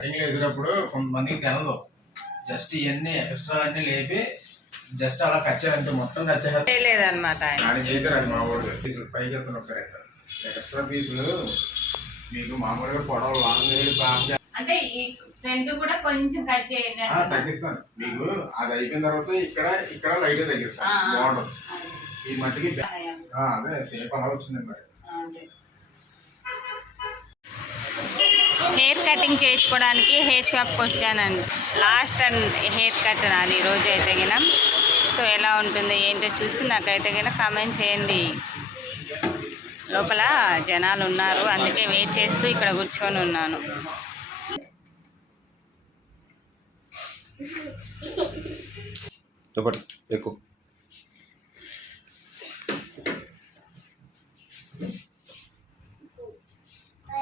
Cutting వేసినప్పుడు కొంతమందికి తెలదు. Just ఇవన్నీ ఎక్స్ట్రా అన్ని లేపి జస్ట్ అలా కట్ చేయాలంటే మొత్తం కట్ చేయలేదన్నమాట. ఆయన చేశారు. అది మా వాడు పీసులు పైకి వెళ్తాను ఒకసారి. ఎక్స్ట్రా పీసులు మీకు మామూలుగా పొడవు లాంగ్ అంటే ఈ ఫ్రంట్ కూడా కొంచెం కట్ చేయండి. తగ్గిస్తాను మీకు. అది అయిపోయిన తర్వాత ఇక్కడ ఇక్కడ లైట్ తగ్గిస్తాను. బాగుంటుంది ఈ మట్టికి. అదే సేపు అలా వచ్చింది మరి. హెయిర్ కటింగ్ చేయించుకోవడానికి హెయిర్ షాప్కి వచ్చానండి. లాస్ట్ అండ్ హెయిర్ కట్ నాది ఈరోజు అయితే గిన. సో ఎలా ఉంటుంది ఏంటో చూసి నాకైతే గిన కామెంట్ చేయండి. లోపల జనాలు ఉన్నారు, అందుకే వెయిట్ చేస్తూ ఇక్కడ కూర్చొని ఉన్నాను. ఎక్కువ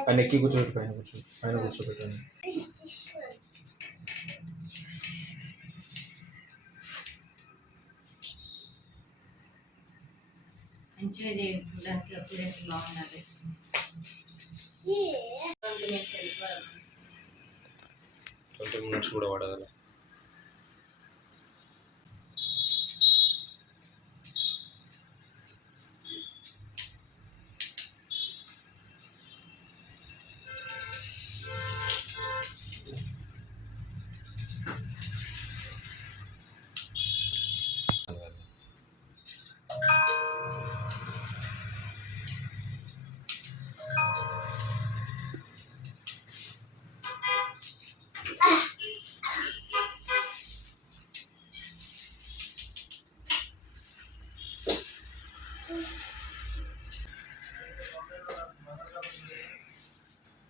పైన ఎక్కి కూర్చోబెట్టి పైన కూర్చోబెట్టండి. మంచిగా చూడడానికి అప్పిరెన్స్ బాగున్నది. 20 minutes కూడా పడగల.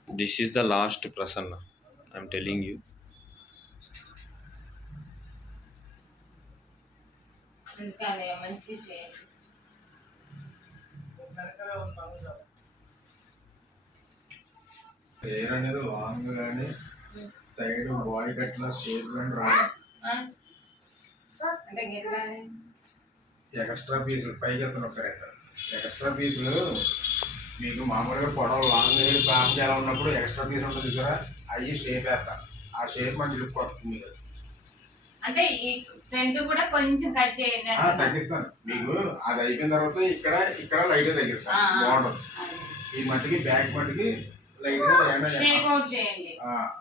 This is the last prasanna. I'm telling you. Hair అనేది లాంగ్ కానీ సైడ్ బాడీ కట్లా షేప్ కానీ రాదు. ఎక్స్ట్రా పీసులు పైకి వెళ్తాను ఒకసారి. ఎక్స్ట్రా పీసులు మీకు మామూలుగా పొడవు లాంగ్ బాగా ఎలా ఉన్నప్పుడు ఎక్స్ట్రా పీస్ ఉంటుంది చూసారా, అవి షేప్ వేస్తాను. ఆ షేప్ మంచి లుక్ వస్తుంది మీకు. అంటే ఈ ఫ్రంట్ కూడా కొంచెం కట్ చేయండి. తగ్గిస్తాను మీకు. అది అయిపోయిన తర్వాత ఇక్కడ ఇక్కడ లైట్ తగ్గిస్తాను. బాగుంటుంది ఈ మట్టికి. బ్యాక్ మట్టికి లైట్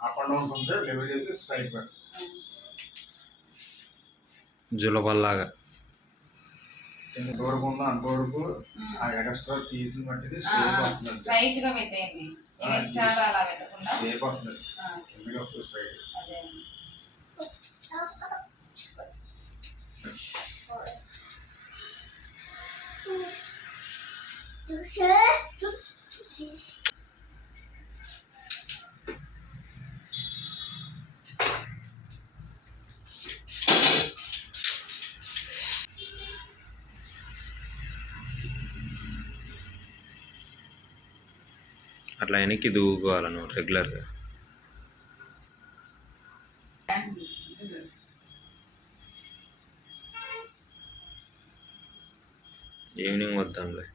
అప్ అండ్ డౌన్స్ ఉంటే లెవెల్ చేసి స్ట్రైట్ పెడతాను. జులబల్లాగా దూరం ఉందో అంతవరకు ఆ ఎక్స్ట్రా పీస్ మట్టిది షేప్ వస్తుంది. షేప్ వస్తుంది కిందకి వస్తుంది స్ట్రైట్. అట్లా వెనక్కి దూకోవాలి నువ్వు రెగ్యులర్గా. ఈవినింగ్ వద్దాంలే.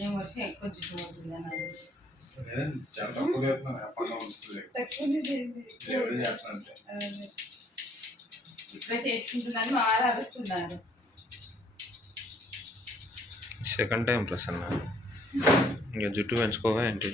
ఏం వస్తే ఎక్కువ జుట్టు పోతుంది అని నేను చాలా తక్కువ చేస్తున్నాను పండుగ వస్తుంది ఎవరు చేస్తానంటే ఇప్పుడే చేసుకుంటున్నాను మా వారు అరుస్తున్నారు. సెకండ్ టైం ప్రసన్న ఇంకా జుట్టు పెంచుకోవా ఏంటి?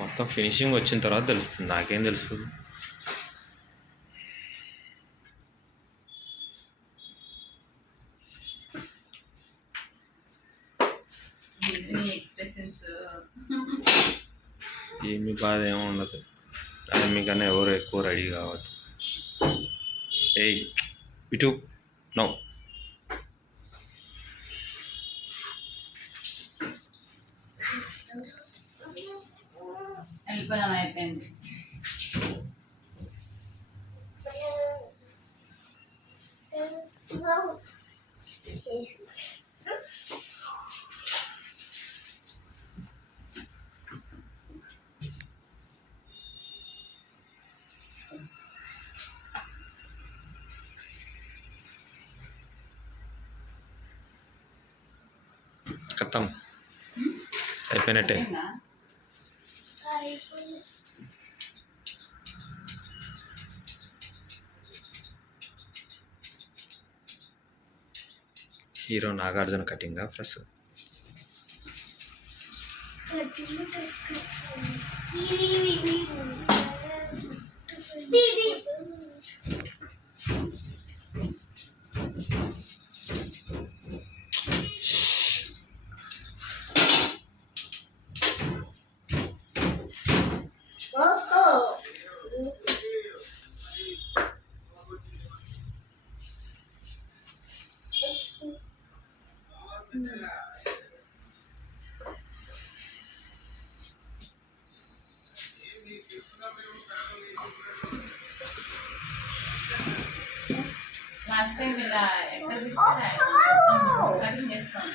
మొత్తం ఫినిషింగ్ వచ్చిన తర్వాత తెలుస్తుంది, నాకేం తెలుస్తుంది. ఏమి బాధ ఏమో ఉండదు, అది మీకన్నా ఎవరు ఎక్కువ రెడీ కావద్దు. ఏయ్ ఇటు నో. వెళ్ళిపోదాం అయిపోయింది. ఖతం అయిపోయినట్టే. హీరో నాగార్జున కటింగా ప్లస్ లాస్ట్ టైం ఇలా ఎక్కడ తీసుకురా కటింగ్ చేస్తాం.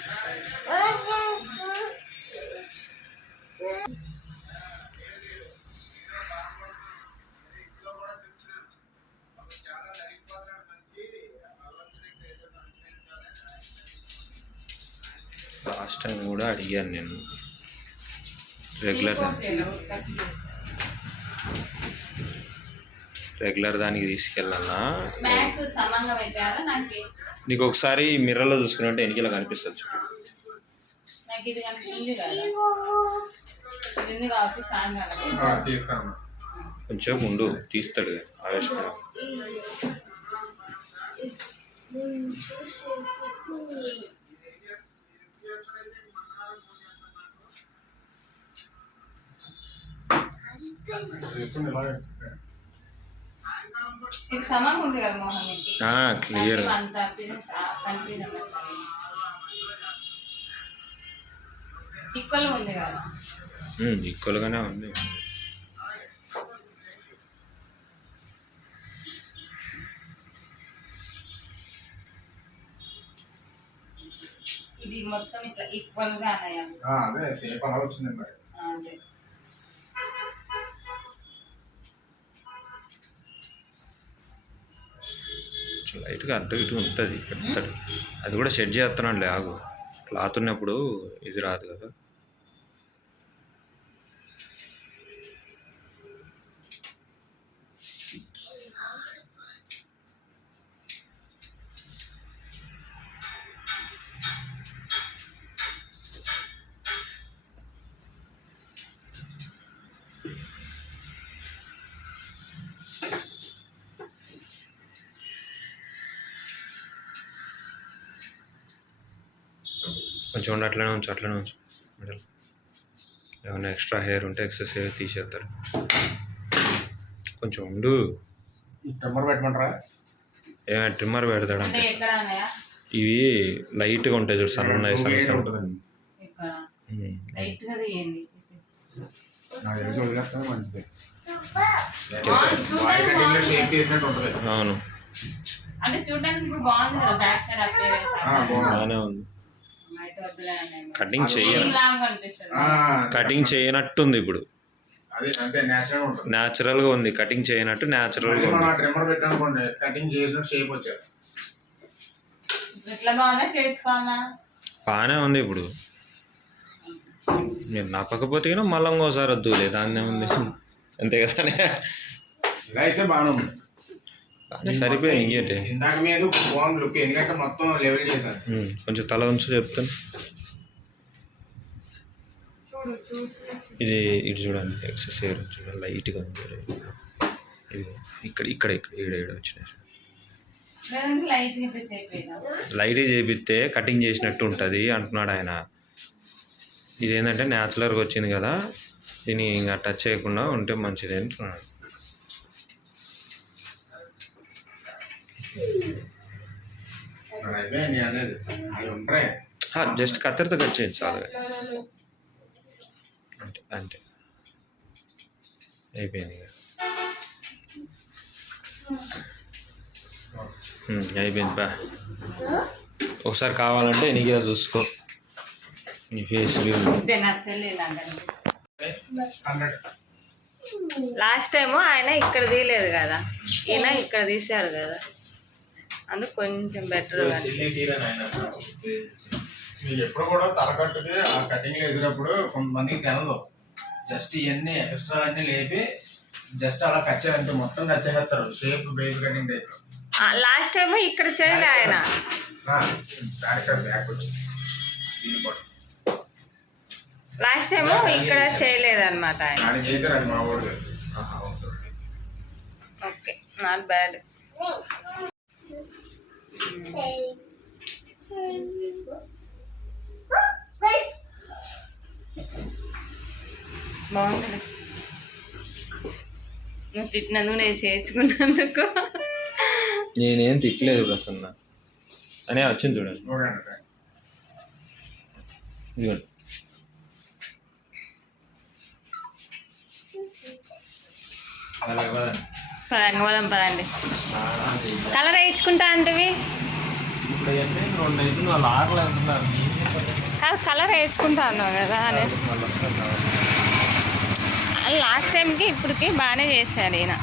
లాస్ట్ టైం కూడా అడిగాను నేను రెగ్యులర్ దానికి తీసుకెళ్ళాలా. నీకు ఒకసారి మిర్రర్లో చూసుకున్నట్టు ఎన్నికలా కనిపిస్తుంది. కొంచెం ముందు తీస్తాడు ఆవేశపడ. సమం ఉంది కదా మోహన్, క్లియర్. ఈక్వల్ ఉంది కదా. ఈక్వల్గానే ఉంది. ఇది మొత్తం ఇట్లా ఈక్వల్ గా అన్నాయి. అదే సేపు అలా వచ్చింది మరి. అదే లైట్గా అటు ఇటు ఉంటుంది పెద్దది. అది కూడా సెట్ చేస్తున్నాడులే ఆగు. క్లాత్ ఉన్నప్పుడు ఇది రాదు కదా. కొంచెం ఉండి అట్లనే ఉంచు మిడల్. ఏమైనా ఎక్స్ట్రా హెయిర్ ఉంటే ఎక్సెస్ హెయిర్ తీసేస్తారు. కొంచెం ఉండు. ట్రిమ్మర్ పెట్టమంటారా? ఏమైనా ట్రిమ్మర్ పెడతాడంటే ఎక్కడ అన్నాయా? ఇవి లైట్గా ఉంటాయి చూడు, సన్న ఉన్నాయి సన్న ఉంటుందండి. నాకు తెలిసి వదిలేస్తానే మంచిది. బాడీ కటింగ్లో షేప్ చేసినట్టు ఉంటుంది. అవును అంటే చూడడానికి ఇప్పుడు బాగుంది కదా, బ్యాక్ సైడ్ బాగానే ఉంది. కటింగ్ చేయనట్టుంది ఇప్పుడు. అది అంతే నేచురల్ ఉంటుంది. న్యాచురల్గా ఉంది. కటింగ్ చేయనట్టు న్యాచురల్గా ఉంది. ట్రిమ్మర్ పెట్టానుకోండి కటింగ్ చేసినట్టు షేప్ వచ్చారు. ఇట్లా బాగుందా చేయించుకోవాలా? బాగానే ఉంది ఇప్పుడు. నేను నప్పకపోతే మళ్ళీ ఇంకోసారి వద్దులే, దాన్నే ఉంది అంతే కదా. ఇలా అయితే బాగానే ఉంది. కానీ సరిపోయింది. ఇంకేంటి ఇందాక మీద బాగుంది లుక్, ఎందుకంటే మొత్తం లెవెల్ చేశాను. కొంచెం తల ఉంచు చెప్తాను. ఇది ఇటు చూడండి, ఎక్సెస్ హెయిర్ చూడండి లైట్గా ఉంది. ఇది ఇక్కడ వచ్చినాయి. లైట్ చేపిస్తే కటింగ్ చేసినట్టు ఉంటుంది అంటున్నాడు ఆయన. ఇదేంటంటే న్యాచురల్గా వచ్చింది కదా, దీన్ని ఇంకా టచ్ చేయకుండా ఉంటే మంచిది అంటున్నాడు. జస్ట్ కత్తెరతో కట్ చేయండి చాలు. అంతే అయిపోయింది. అయిపోయింది బా. ఒకసారి కావాలంటే నీకే చూసుకో నీ ఫేస్. లాస్ట్ టైం ఆయన ఇక్కడ తీయలేదు కదా, ఈయన ఇక్కడ తీశాడు కదా, అందుకు కొంచెం బెటర్. మీకు ఎప్పుడు కూడా తలకట్టుకి ఆ కటింగ్ వేసినప్పుడు కొంతమందికి తెలదు. జస్ట్ ఇవన్నీ ఎక్స్ట్రా అన్ని లేపి జస్ట్ అలా కట్ చేయాలంటే మొత్తం కట్ చేస్తారు. Shape base cutting type. Last time ఇక్కడ చేయలే ఆయన. బ్యాక్ వచ్చింది దీని కూడా. లాస్ట్ టైం ఇక్కడ చేయలేదన్నమాట ఆయన. చేశారండి మా ఊరు. Okay, not bad. బాగుంది. నువ్వు తిట్టినందుకు నేను చేర్చుకున్నందుకు. నేనేం తిట్టలేదు ప్రసన్న అనే వచ్చింది చూడండి. ఇదిగోండి. పదండి. కలర్ వేయించుకుంటా అంటవి కాదు, కలర్ వేయించుకుంటా అన్నావు కదా అనేసి. లాస్ట్ టైంకి ఇప్పటికి బాగానే చేశాడు ఈయన.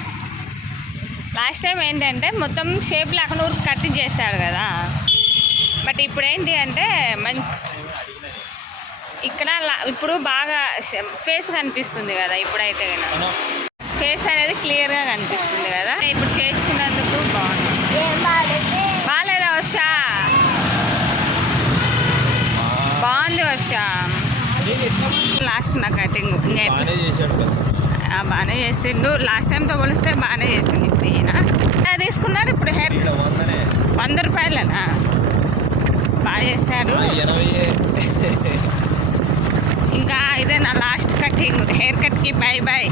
లాస్ట్ టైం ఏంటంటే మొత్తం షేప్ లేకుండా ఊరికి కట్ చేశాడు కదా. బట్ ఇప్పుడు ఏంటి అంటే ఇక్కడ ఇప్పుడు బాగా ఫేస్ కనిపిస్తుంది కదా. ఇప్పుడైతే కదా ఫేస్ అనేది క్లియర్గా కనిపిస్తుంది కదా. ఇప్పుడు చేయించుకున్నందుకు బాగుంది. బాగాలేదా వర్ష? బాగుంది వర్ష. లాస్ట్ నా కటింగ్ బాగానే చేసిండు. లాస్ట్ టైంతో పోలిస్తే బాగానే చేసిండు. ఇప్పుడు ఈయన తీసుకున్నాడు. ఇప్పుడు హెయిర్ 100 రూపాయలనా? బాగా చేస్తాడు. ఇంకా ఇదే నా లాస్ట్ కటింగ్. హెయిర్ కట్కి బై బై,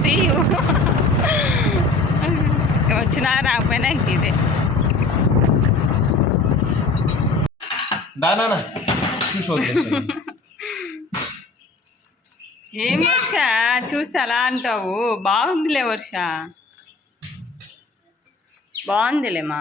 సీ యూ. వచ్చినా రాకపోయినా ఇంక ఇదే. దానా ఏం వర్ష చూసి అలా అంటావు? బాగుందిలే వర్ష, బాగుందిలేమా.